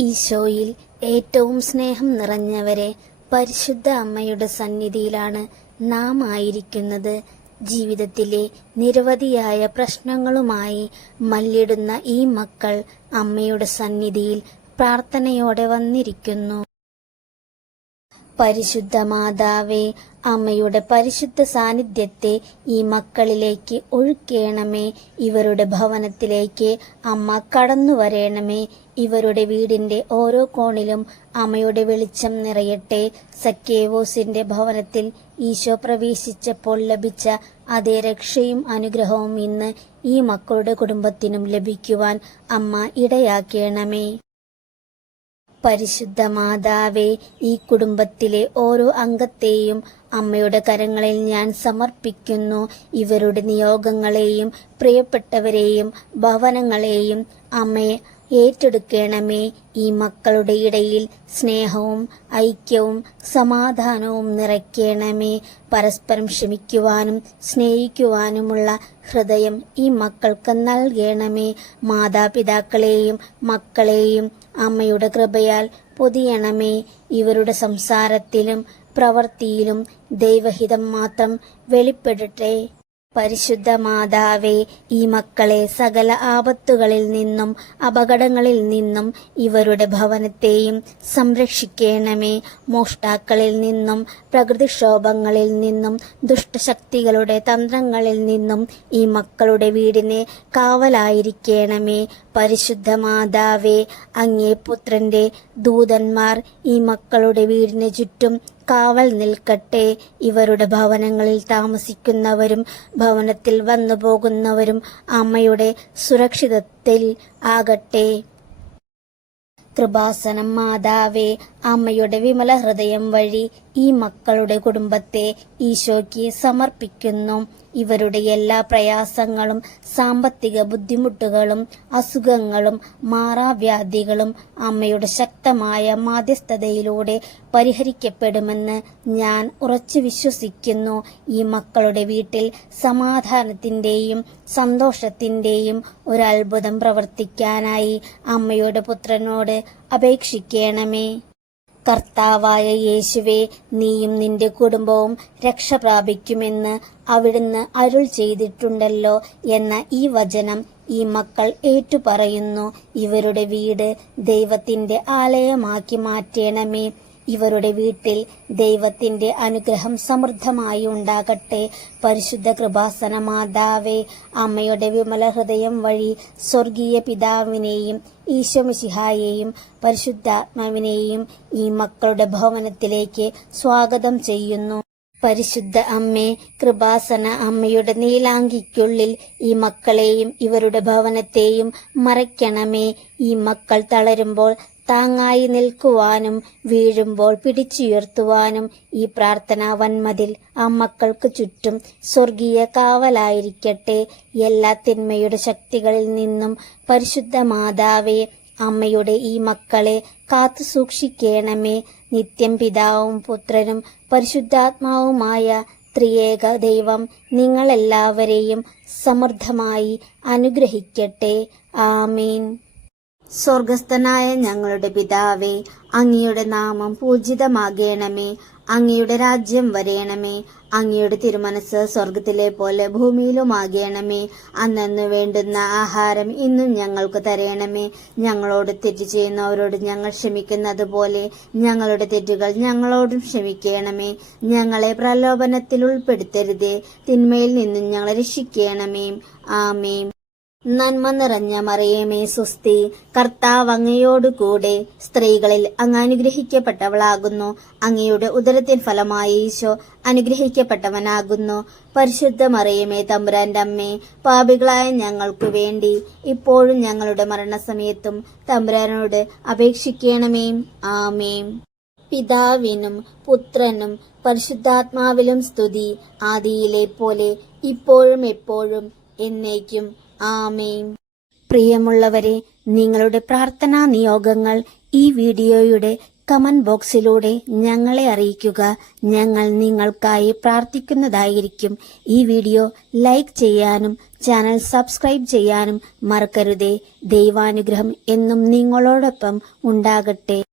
ഈശോയിൽ ഏറ്റവും സ്നേഹം നിറഞ്ഞവരെ, പരിശുദ്ധ അമ്മയുടെ സന്നിധിയിലാണ് നാം ആയിരിക്കുന്നത്. ജീവിതത്തിലെ നിരവധിയായ പ്രശ്നങ്ങളുമായി മല്ലിടുന്ന ഈ മക്കൾ അമ്മയുടെ സന്നിധിയിൽ പ്രാർത്ഥനയോടെ വന്നിരിക്കുന്നു. പരിശുദ്ധ മാതാവേ, അമ്മയുടെ പരിശുദ്ധ സാന്നിധ്യത്തെ ഈ മക്കളിലേക്ക് ഒഴുക്കേണമേ. ഇവരുടെ ഭവനത്തിലേക്ക് അമ്മ കടന്നു വരേണമേ. ഇവരുടെ വീടിന്റെ ഓരോ കോണിലും അമ്മയുടെ വെളിച്ചം നിറയട്ടെ. സക്കേവോസിന്റെ ഭവനത്തിൽ ഈശോ പ്രവേശിച്ചപ്പോൾ ലഭിച്ച അതേ രക്ഷയും അനുഗ്രഹവും ഇന്ന് ഈ മക്കളുടെ കുടുംബത്തിനും ലഭിക്കുവാൻ അമ്മ ഇടയാക്കേണമേ. പരിശുദ്ധ മാതാവേ, ഈ കുടുംബത്തിലെ ഓരോ അംഗത്തെയും അമ്മയുടെ കരങ്ങളിൽ ഞാൻ സമർപ്പിക്കുന്നു. ഇവരുടെ നിയോഗങ്ങളെയും പ്രിയപ്പെട്ടവരെയും ഭവനങ്ങളെയും അമ്മയെ ഏറ്റെടുക്കണമേ. ഈ മക്കളുടെ ഇടയിൽ സ്നേഹവും ഐക്യവും സമാധാനവും നിറയ്ക്കണമേ. പരസ്പരം ക്ഷമിക്കുവാനും സ്നേഹിക്കുവാനുമുള്ള ഹൃദയം ഈ മക്കൾക്ക് നൽകണമേ. മാതാപിതാക്കളെയും മക്കളെയും അമ്മയുടെ കൃപയാൽ പൊതിയണമേ. ഇവരുടെ സംസാരത്തിലും പ്രവൃത്തിയിലും ദൈവഹിതം മാത്രം വെളിപ്പെടട്ടെ. പരിശുദ്ധ മാതാവേ, ഈ മക്കളെ സകല ആപത്തുകളിൽ നിന്നും അപകടങ്ങളിൽ നിന്നും ഇവരുടെ ഭവനത്തെയും സംരക്ഷിക്കണമേ. മോഷ്ടാക്കളിൽ നിന്നും പ്രകൃതിക്ഷോഭങ്ങളിൽ നിന്നും ദുഷ്ടശക്തികളുടെ തന്ത്രങ്ങളിൽ നിന്നും ഈ മക്കളുടെ വീടിനെ കാവലായിരിക്കണമേ. പരിശുദ്ധ മാതാവേ, അങ്ങേ പുത്രന്റെ ദൂതന്മാർ ഈ മക്കളുടെ വീടിന് ചുറ്റും കാവൽ നിൽക്കട്ടെ. ഇവരുടെ ഭവനങ്ങളിൽ താമസിക്കുന്നവരും ഭവനത്തിൽ വന്നു പോകുന്നവരും അമ്മയുടെ സുരക്ഷിതത്തിൽ ആകട്ടെ. കൃപാസനം മാതാവേ, അമ്മയുടെ വിമല ഹൃദയം വഴി ഈ മക്കളുടെ കുടുംബത്തെ ഈശോയ്ക്ക് സമർപ്പിക്കുന്നു. ഇവരുടെ എല്ലാ പ്രയാസങ്ങളും സാമ്പത്തിക ബുദ്ധിമുട്ടുകളും അസുഖങ്ങളും മാറാവ്യാധികളും അമ്മയുടെ ശക്തമായ മാധ്യസ്ഥതയിലൂടെ പരിഹരിക്കപ്പെടുമെന്ന് ഞാൻ ഉറച്ചു വിശ്വസിക്കുന്നു. ഈ മക്കളുടെ വീട്ടിൽ സമാധാനത്തിന്റെയും സന്തോഷത്തിന്റെയും ഒരു അത്ഭുതം പ്രവർത്തിക്കാനായി അമ്മയുടെ പുത്രനോട് അപേക്ഷിക്കണമേ. കർത്താവായ യേശുവേ, നീയും നിന്റെ കുടുംബവും രക്ഷ പ്രാപിക്കുമെന്ന് അവിടുന്ന് അരുൾ ചെയ്തിട്ടുണ്ടല്ലോ എന്ന ഈ വചനം ഈ മക്കൾ ഏറ്റുപറയുന്നു. ഇവരുടെ വീട് ദൈവത്തിന്റെ ആലയമാക്കി മാറ്റണമേ. ഇവരുടെ വീട്ടിൽ ദൈവത്തിന്റെ അനുഗ്രഹം സമൃദ്ധമായി ഉണ്ടാകട്ടെ. പരിശുദ്ധ കൃപാസന മാതാവേ, അമ്മയുടെ വിമല ഹൃദയം വഴി സ്വർഗീയ പിതാവിനെയും ഈശോമിശിഹായെയും പരിശുദ്ധാത്മാവിനെയും ഈ മക്കളുടെ ഭവനത്തിലേക്ക് സ്വാഗതം ചെയ്യുന്നു. പരിശുദ്ധ അമ്മേ, കൃപാസന അമ്മയുടെ നീലാങ്കിക്കുള്ളിൽ ഈ മക്കളെയും ഇവരുടെ ഭവനത്തെയും മറയ്ക്കണമേ. ഈ മക്കൾ തളരുമ്പോൾ താങ്ങായി നിൽക്കുവാനും വീഴുമ്പോൾ പിടിച്ചുയർത്തുവാനും ഈ പ്രാർത്ഥനാ വന്മതിൽ ആ മക്കൾക്ക് ചുറ്റും സ്വർഗീയ കാവലായിരിക്കട്ടെ. എല്ലാ തിന്മയുടെ ശക്തികളിൽ നിന്നും പരിശുദ്ധ മാതാവേ, അമ്മയുടെ ഈ മക്കളെ കാത്തു സൂക്ഷിക്കണമേ. നിത്യം പിതാവും പുത്രനും പരിശുദ്ധാത്മാവുമായ ത്രിയേക ദൈവം നിങ്ങളെല്ലാവരെയും സമൃദ്ധമായി അനുഗ്രഹിക്കട്ടെ. ആമീൻ. സ്വർഗസ്ഥനായ ഞങ്ങളുടെ പിതാവേ, അങ്ങയുടെ നാമം പൂജിതമാകണമേ. അങ്ങയുടെ രാജ്യം വരേണമേ. അങ്ങയുടെ തിരുമനസ് സ്വർഗത്തിലെ പോലെ ഭൂമിയിലുമാകണമേ. അന്നു വേണ്ടുന്ന ആഹാരം ഇന്നും ഞങ്ങൾക്ക് തരയണമേ. ഞങ്ങളോട് തെറ്റ് ചെയ്യുന്നവരോട് ഞങ്ങൾ ക്ഷമിക്കുന്നത് പോലെ ഞങ്ങളുടെ തെറ്റുകൾ ഞങ്ങളോടും ക്ഷമിക്കണമേ. ഞങ്ങളെ പ്രലോഭനത്തിൽ ഉൾപ്പെടുത്തരുതേ, തിന്മയിൽ നിന്നും ഞങ്ങളെ രക്ഷിക്കണമേ. ആമേൻ. നന്മ നിറഞ്ഞ മറിയമേ സ്വസ്തി, കർത്താവ് അങ്ങയോടുകൂടെ സ്ത്രീകളിൽ അങ്ങ് അനുഗ്രഹിക്കപ്പെട്ടവളാകുന്നു. അങ്ങയുടെ ഉദരത്തിൻ ഫലമായി ഈശോ അനുഗ്രഹിക്കപ്പെട്ടവനാകുന്നു. പരിശുദ്ധ മറിയമേ തമ്പുരാന്റെ അമ്മേ, പാപികളായ ഞങ്ങൾക്ക് വേണ്ടി ഇപ്പോഴും ഞങ്ങളുടെ മരണസമയത്തും തമ്പുരാനോട് അപേക്ഷിക്കണമേ. ആമേൻ. പിതാവിനും പുത്രനും പരിശുദ്ധാത്മാവിലും സ്തുതി, ആദിയിലെ പോലെ ഇപ്പോഴും എപ്പോഴും എന്നേക്കും. ആമേൻ. പ്രിയമുള്ളവരെ, നിങ്ങളുടെ പ്രാർത്ഥനാ നിയോഗങ്ങൾ ഈ വീഡിയോയുടെ കമന്റ് ബോക്സിലൂടെ ഞങ്ങളെ അറിയിക്കുക. ഞങ്ങൾ നിങ്ങൾക്കായി പ്രാർത്ഥിക്കുന്നതായിരിക്കും. ഈ വീഡിയോ ലൈക്ക് ചെയ്യാനും ചാനൽ സബ്സ്ക്രൈബ് ചെയ്യാനും മറക്കരുതേ. ദൈവാനുഗ്രഹം എന്നും നിങ്ങളോടൊപ്പം ഉണ്ടാകട്ടെ.